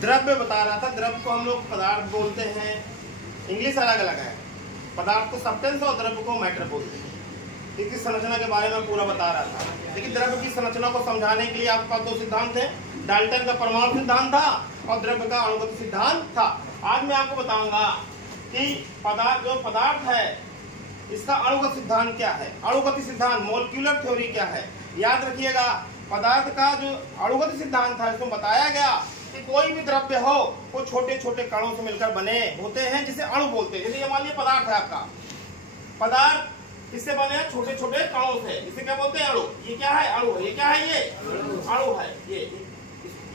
द्रव्य बता रहा था। द्रव्य को हम लोग पदार्थ बोलते हैं, इंग्लिश अलग अलग है। पदार्थ को सब्सटेंस और द्रव्य को मैटर बोलते हैं। इसकी संरचना के बारे में पूरा बता रहा था। लेकिन द्रव्य की संरचना को समझाने के लिए आपके पास दो सिद्धांत थे। डाल्टन का परमाणु सिद्धांत था और द्रव्य का अणुगत सिद्धांत था। आज मैं आपको बताऊंगा कि जो पदार्थ है इसका अणुगत सिद्धांत क्या है, अणुगति सिद्धांत, मोलिक्यूलर थ्योरी क्या है। याद रखिएगा, पदार्थ का जो अणुगत सिद्धांत था इसमें बताया गया कि कोई भी द्रव्य हो वो छोटे छोटे कणों से मिलकर बने होते हैं जिसे अणु बोलते हैं। जैसे ये मान लीजिए पदार्थ है आपका, पदार्थ किससे बने हैं? छोटे छोटे कणों से। इसे क्या बोलते हैं? अणु। ये क्या है? अणु है। ये क्या है? ये अणु है।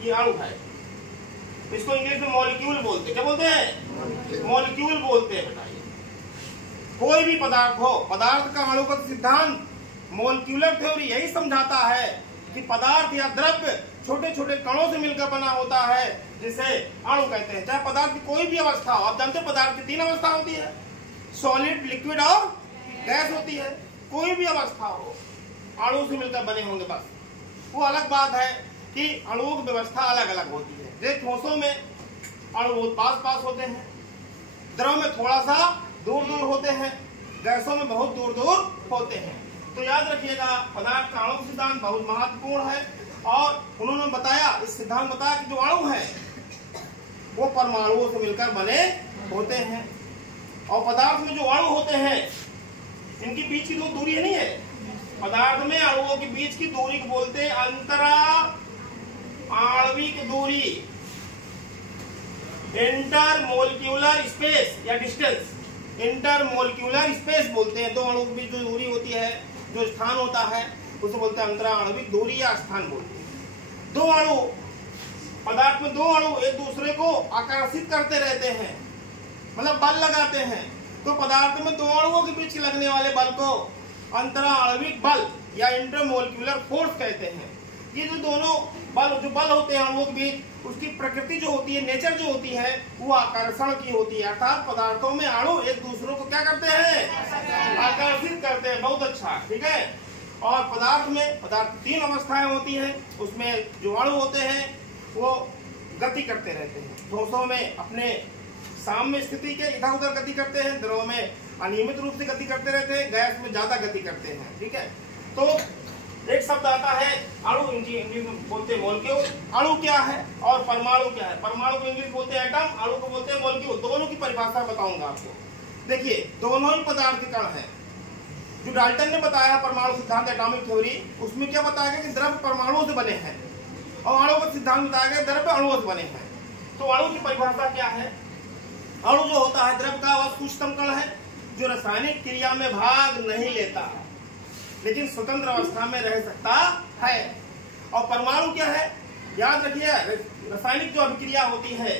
ये अणु है। इसको इंग्लिश में मॉलिक्यूल बोलते हैं। क्या बोलते हैं? मॉलिक्यूल बोलते हैं। बताइए, कोई भी पदार्थ हो, पदार्थ का अणुगत सिद्धांत मॉलिक्यूलर थ्योरी यही समझाता है कि पदार्थ या द्रव्य छोटे छोटे कणों से मिलकर बना होता है जिसे अणु कहते हैं। चाहे पदार्थ की कोई भी अवस्था हो, आप जानते हैं पदार्थ की 3 अवस्था होती है, सॉलिड, लिक्विड और गैस होती है। कोई भी अवस्था हो अणु से मिलकर बने होंगे बस। वो अलग बात है कि अणुओं की व्यवस्था अलग अलग होती है। जैसे ठोसों में अणु बहुत पास पास होते हैं, द्रव में थोड़ा सा दूर दूर होते हैं, गैसों में बहुत दूर दूर होते हैं। तो याद रखिएगा, पदार्थ का अणु सिद्धांत बहुत महत्वपूर्ण है। और उन्होंने बताया, इस सिद्धांत बताया कि जो अणु है वो परमाणुओं से मिलकर बने होते हैं। और पदार्थ में जो अणु होते हैं इनकी बीच की जो दूरी है नहीं है, पदार्थ में अणुओं के बीच की दूरी को बोलते हैं अंतरा आणविक दूरी, इंटरमोलिक्यूलर स्पेस या डिस्टेंस। इंटरमोलिक्यूलर स्पेस बोलते हैं। दो अणुओं के बीच जो दूरी होती है, जो स्थान होता है, उसे बोलते हैं अंतरा आणविक दूरी या स्थान बोलते हैं। दो अणु, पदार्थ में दो अणु एक दूसरे को आकर्षित करते रहते हैं, मतलब बल लगाते हैं। तो पदार्थ में दो अणुओं के बीच लगने वाले बल को अंतरा आणविक बल या इंटरमोलिक्यूलर फोर्स कहते हैं। ये जो दोनों बल होते हैं अणुओं के बीच, उसकी प्रकृति जो होती है, नेचर जो होती है, वो आकर्षण की होती है। अर्थात पदार्थों में अणु एक दूसरे को क्या करते हैं? आकर्षित करते हैं। बहुत अच्छा, ठीक है। और पदार्थ 3 अवस्थाएं होती हैं। उसमें जो अणु होते हैं वो गति करते रहते हैं। ठोसों में अपने साम्य स्थिति के इधर उधर गति करते हैं, द्रव में अनियमित रूप से गति करते रहते हैं, गैस में ज्यादा गति करते हैं, ठीक है। तो एक शब्द आता है अणु, इंग्लिश में बोलते हैं मॉलिक्यूल। अणु क्या है और परमाणु क्या है? परमाणु को इंग्लिश बोलते हैं एटम, अणु को बोलते हैं मॉलिक्यूल। दोनों की परिभाषा बताऊंगा आपको। देखिए, दोनों ही पदार्थ के कण हैं। जो डाल्टन ने बताया परमाणु सिद्धांत, एटॉमिक थ्योरी, उसमें क्या बताया गया कि द्रव्य परमाणुओं से बने हैं, और अणुगत सिद्धांत बताया गया द्रव्य अणुओं से बने हैं। तो अणु की परिभाषा क्या है? अणु जो होता है द्रव्य का वह सूक्ष्म कण है जो रासायनिक क्रिया में भाग नहीं लेता लेकिन स्वतंत्र अवस्था में रह सकता है। और परमाणु क्या है? याद रखिए, रासायनिक जो अभिक्रिया होती है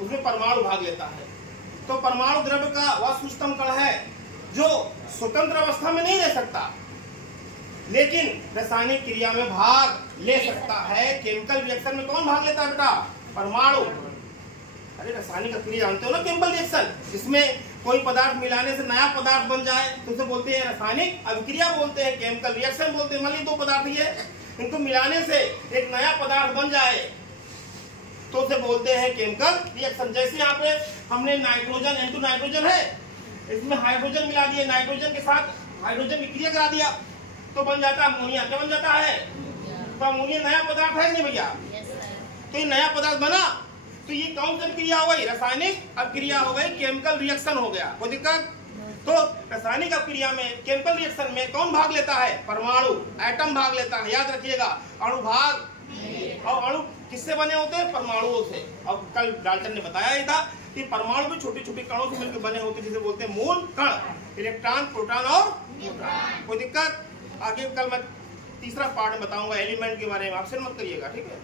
उसमें परमाणु भाग लेता है। तो परमाणु द्रव्य का वह सूक्ष्म कण है जो स्वतंत्र अवस्था में नहीं रह सकता लेकिन रासायनिक क्रिया में भाग ले सकता है। केमिकल रिएक्शन में कौन भाग लेता है बेटा? परमाणु। अरे रासायनिक क्रिया जानते हो ना, केमिकल रिएक्शन, जिसमें कोई पदार्थ मिलाने से नया पदार्थ बन जाए तो उसे बोलते हैं रासायनिक अभिक्रिया बोलते हैं, केमिकल रिएक्शन बोलते हैं। मान लीजिए 2 पदार्थ ये, इनको मिलाने से एक नया पदार्थ बन जाए तो उसे बोलते हैं केमिकल रिएक्शन। जैसे यहाँ पे हमने नाइट्रोजन, N2 नाइट्रोजन है, इसमें हाइड्रोजन मिला दिए, नाइट्रोजन के साथ हाइड्रोजन की क्रिया करा दिया तो बन जाता है अमोनिया। क्या बन जाता है? तो अमोनिया नया पदार्थ है नहीं भैया? तो ये नया पदार्थ बना तो ये कौन सी क्रिया हो गई? रासायनिक अभिक्रिया हो गई, केमिकल रिएक्शन हो गया। कोई दिक्कत? तो रासायनिक अभिक्रिया में, केमिकल रिएक्शन में कौन भाग लेता है? परमाणु, एटम भाग लेता है। याद रखिएगा, अणु भाग, और अणु किससे बने होते हैं? परमाणुओं से। और कल डाल्टन ने बताया ही था कि परमाणु भी छोटे छोटे कणों से मिलकर बने होते हैं जिसे बोलते हैं मूल कण, इलेक्ट्रॉन, प्रोटॉन और न्यूट्रॉन। कोई दिक्कत? आगे कल मैं तीसरा पार्ट में बताऊंगा एलिमेंट के बारे में, आपसे मत करिएगा, ठीक है।